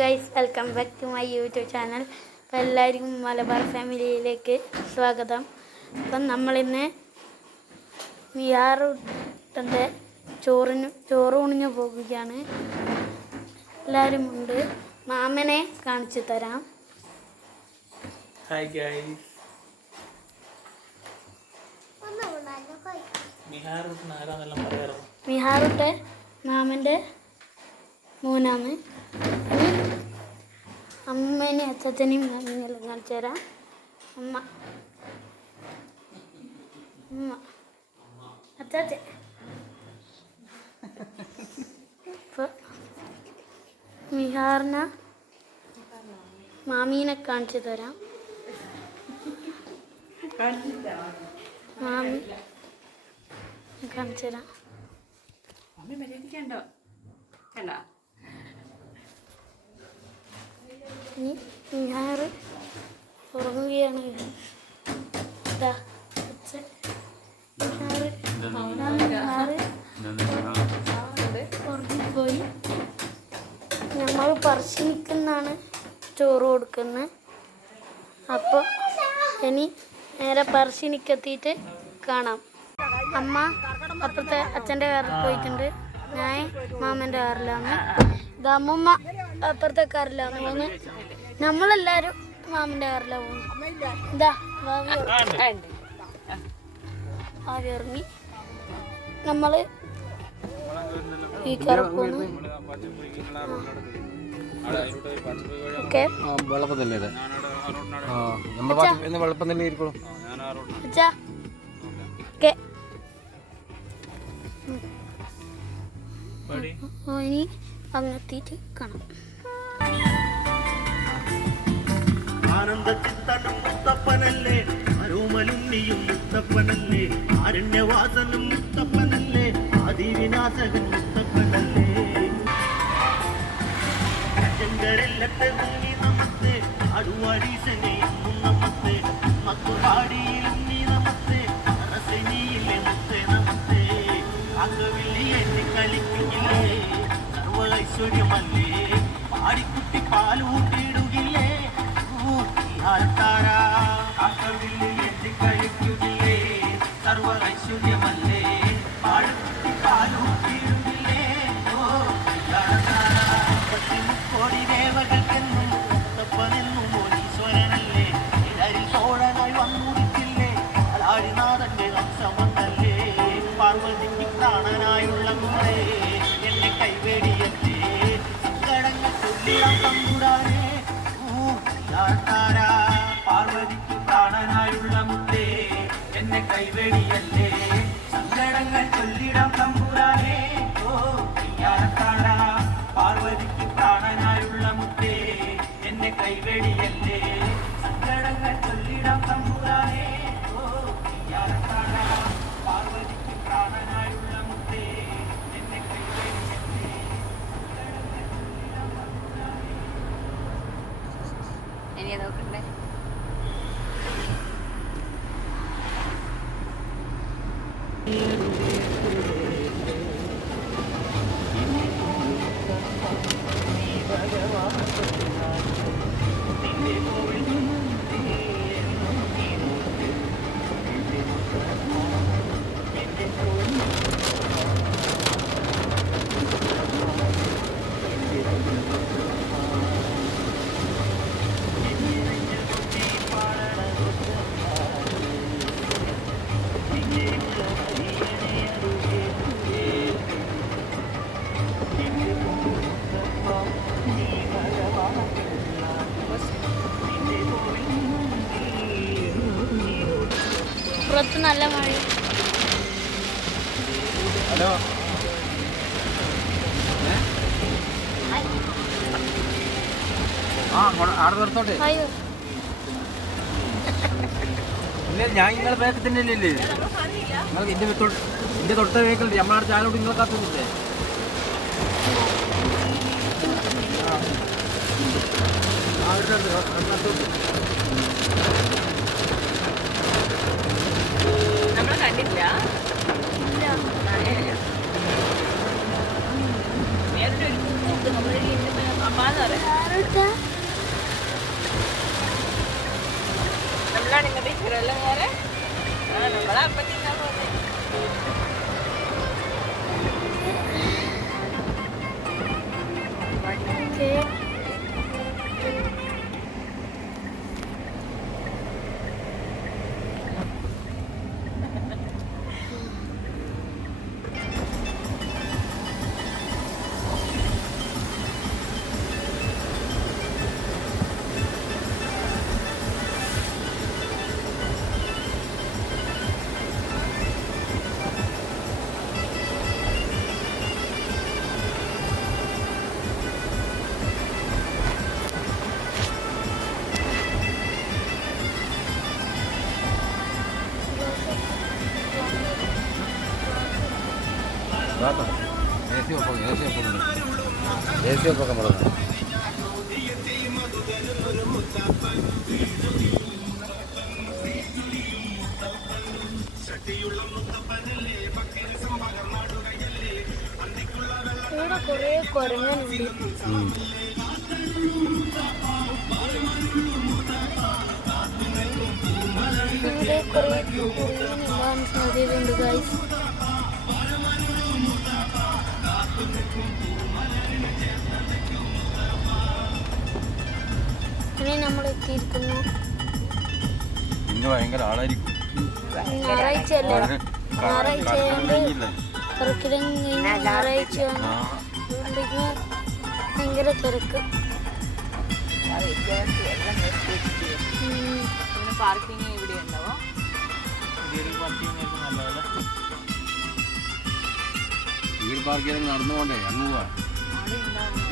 Guys, welcome back to my YouTube channel. അപ്പോൾ എല്ലാവർക്കും മലബാർ ഫാമിലിയിലേക്ക് സ്വാഗതം. അപ്പം നമ്മളിന്ന് മിയാറുട്ടൻ്റെ ചോറ് ഉണിഞ്ഞു പോകുകയാണ്. എല്ലാവരും ഉണ്ട്. മാമനെ കാണിച്ചു തരാം. Hi guys. മിഹാറുട്ടെ മാമൻ്റെ മൂന്നാമൻ. അമ്മേനെയും അച്ഛനെയും മാമിനെല്ലാം കാണിച്ചു തരാം. അമ്മ അച്ചാച്ചൻ. ഇപ്പോൾ മിഹാറിനെ മാമീനെ കാണിച്ചു തരാം. മാമി കാണിച്ചു തരാം. ഇനി മിഹാറ് ഉറങ്ങുകയാണ്. ഉറങ്ങിപ്പോയി. ഞങ്ങൾ പറശ്ശിനിക്കുന്നാണ് ചോറ് കൊടുക്കുന്നത്. അപ്പോൾ ഇനി നേരെ പറശ്ശിനിക്കെത്തിയിട്ട് കാണാം. അമ്മ അപ്പുറത്തെ അച്ഛൻ്റെ കാറിൽ പോയിട്ടുണ്ട്. ഞാൻ മാമൻ്റെ കാറിലാണ്. ഇത് അമ്മൂമ്മ അപ്പുറത്തെ കാറിലാണ് പോകുന്നത്. നമ്മളെല്ലാവരും മാമൻ്റെ കാറിലാണ് പോകുന്നത്. ഇതാ ഭാവി ഇറങ്ങി. നമ്മൾ ഈ കാറിൽ പോകുന്നു. ഓക്കെ ഇനി അങ്ങെത്തിയിട്ട് കാണാം. ആനന്ദചിന്തനും മുത്തപ്പനല്ലേ, അരുമലുണ്ണിയും മുത്തപ്പനല്ലേ, ആരണ്യവാസനും മുത്തപ്പനല്ലേ, ആദിവിനാശകൻ മുത്തപ്പനല്ലേ. ശങ്കരല്ലത്തെ മുങ്ങി നമസ്തേ, അടുവാരീശനെ എന്നും നമസ്തേ, മക്കുപാടിയിലും നീ നമസ്തേ, അറസനിയിലെ മുത്തേ നമസ്തേ. അകവില്ലി എന്നെ കളിക്കുന്നില്ലേ, സർവ ഐശ്വര്യമല്ലേ, പാടിക്കുട്ടി പാലൂട്ടിയിടുകില്ലേ, ാരാ അകവില്ലി എന്നെ കളിക്കുന്നില്ലേ, സർവ ഐശ്വര്യമല്ലേ, പാടിക്കുട്ടി പാലൂട്ടിയിടുകില്ലേ. കോടി ദേവകൾക്കെന്നും മുത്തപ്പനെന്നും ഈശ്വരനല്ലേ, ഇടരിൽ തോഴനായി വന്നുദിക്കില്ലേ, അലാഴിനാഥന്റെ വംശമൊന്നല്ലേ. പാർവതിക്ക് പ്രാണനായുള്ള മുറേ എന്നെ കൈവേടിയല്ലേ, സങ്കടങ്ങൾ ചൊല്ലിടാൻ തമ്പുരാനേ. പാർവതിക്ക് പ്രാണനായുള്ള മുത്തേ എന്നെ കൈവേടിയല്ലേ, സങ്കടങ്ങൾ ചൊല്ലിടാം തമ്പുരാനേ. ഓ യാരത്താരാ, പാർവതിക്ക് പ്രാണനായുള്ള മുത്തേ എന്നെ കൈവേടിയല്ലേ, സങ്കടങ്ങൾ ചൊല്ലിടാം തമ്പുരാനേ. ഓ യാരത്താരാ, പാർവതിക്ക് പ്രാണനായുള്ള മുത്തേ എന്നെ കൈവേടിയല്ലേ. ഇനി നോക്കണ്ടേ? പുറത്ത് നല്ല മഴ. ഹലോ, ആടെ നിർത്തോട്ടെ. ഇല്ല, ഞാൻ നിങ്ങളെ ബാക്ക് തന്നെ ഇല്ലേ, നിങ്ങൾക്ക് എന്റെ തൊട്ട വേക്കുണ്ട്. നമ്മളവിടെ ചാനോട് നിങ്ങളെ കാത്തുന്നില്ലേ? നമ്മളെ കണ്ടില്ല. നേരത്തെ ഒരു അമ്മാന്ന് പറയാം. ആരോട്ടാ? നമ്മളാണ് ഇങ്ങോട്ട് ഇവരെല്ലാം വേറെ നമ്മളെ അപ്പത്തി പോകുന്നത്. ഓക്കേ. AC വെപ്പൊക്കെ പറഞ്ഞു. ഇവിടെ കുറേ കുരങ്ങനുണ്ട്. ഇവിടെ കുറേ കുരങ്ങനെല്ലാം സാധ്യതയുണ്ട് ഗൈസ്. ഇനി നമ്മൾ എത്തിയിരിക്കുന്നു. ഇന്ന് ഭയങ്കര ആളായിരിക്കും. ഞായറാഴ്ച അല്ലേ? ഞായറാഴ്ച ആയതുകൊണ്ട് കറക്കിടം കഴിഞ്ഞ് ഞായറാഴ്ച അതുകൊണ്ടിരിക്കുന്ന ഭയങ്കര തിരക്ക്. പാർക്കിങ് ഇവിടെ ഉണ്ടാവോ? വീട് പാർക്ക് ചെയ്ത് നടന്നു പോണ്ടേ? അങ്ങ് പോവാ.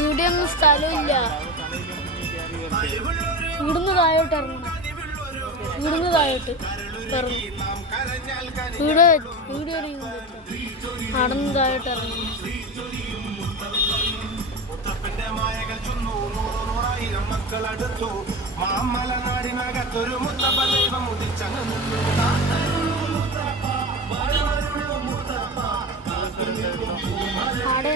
ഇവിടെ ഒന്നും സ്ഥലമില്ല. ഇവിടുന്ന് താഴോട്ട് ഇറങ്ങണം. ഇവിടുന്ന് താഴോട്ട് ഇറങ്ങും. ഇവിടെ ഒരു നടന്ന് താഴോട്ട് ഇറങ്ങണം. മക്കളടുത്തു മാമലനാടിനകത്തൊരു മുത്തപ്പ ദൈവം ഉദിച്ചങ്ങു. അവിടെ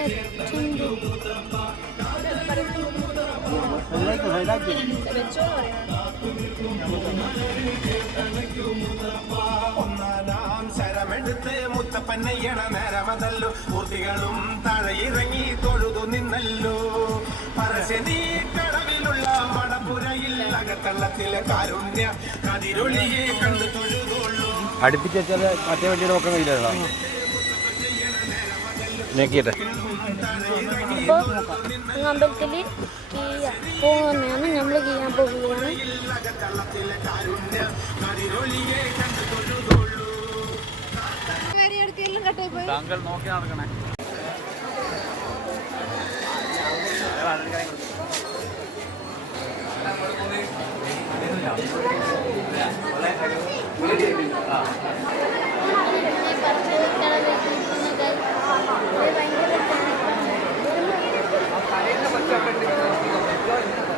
ഒന്നാനാം ശരമെടുത്ത് മുത്തപ്പനയ്യണ നേരമതല്ലോ. മൂർത്തികളും താഴെയിറങ്ങി തൊഴുതു നിന്നല്ലോ. പറശ്ശേരി കടവിലുള്ള മടപ്പുരയിൽ അകത്തള്ളത്തിലെ കാരുണ്യ കതിരൊളിയെ കണ്ടു തൊഴുതുള്ളൂ. അടുപ്പിച്ച് വെച്ചാൽ മറ്റേ വണ്ടിയുടെ നോക്കാൻ കഴിയില്ല. നോക്കിട്ടെ അപ്പോൾ അമ്പലത്തിൽ പോകുന്നതാണ്. നമ്മൾ ചെയ്യാൻ പോകുകയാണ്. താങ്കൾ നോക്കി നടക്കണേ.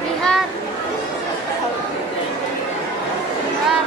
ബിഹാർ ബിഹാർ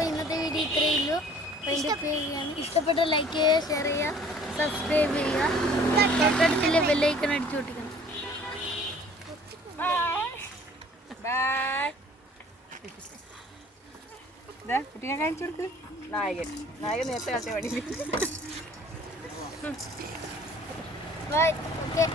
അപ്പോൾ ഇന്നത്തെ വീഡിയോ ഇത്രയേ ഉള്ളൂ. ഇഷ്ടപ്പെട്ട ലൈക്ക് ചെയ്യുക, ഷെയർ ചെയ്യുക, സബ്സ്ക്രൈബ് ചെയ്യുക, തൊട്ടടുത്തുള്ള ബെല്ലൈക്കൺ അടിച്ചു പൊട്ടിക്കണം. കുട്ടിയെ കാണിച്ചു കൊടുക്ക്. നായകൻ നേരത്തെ കാലത്തെ പണി. ബൈ. ഓക്കെ.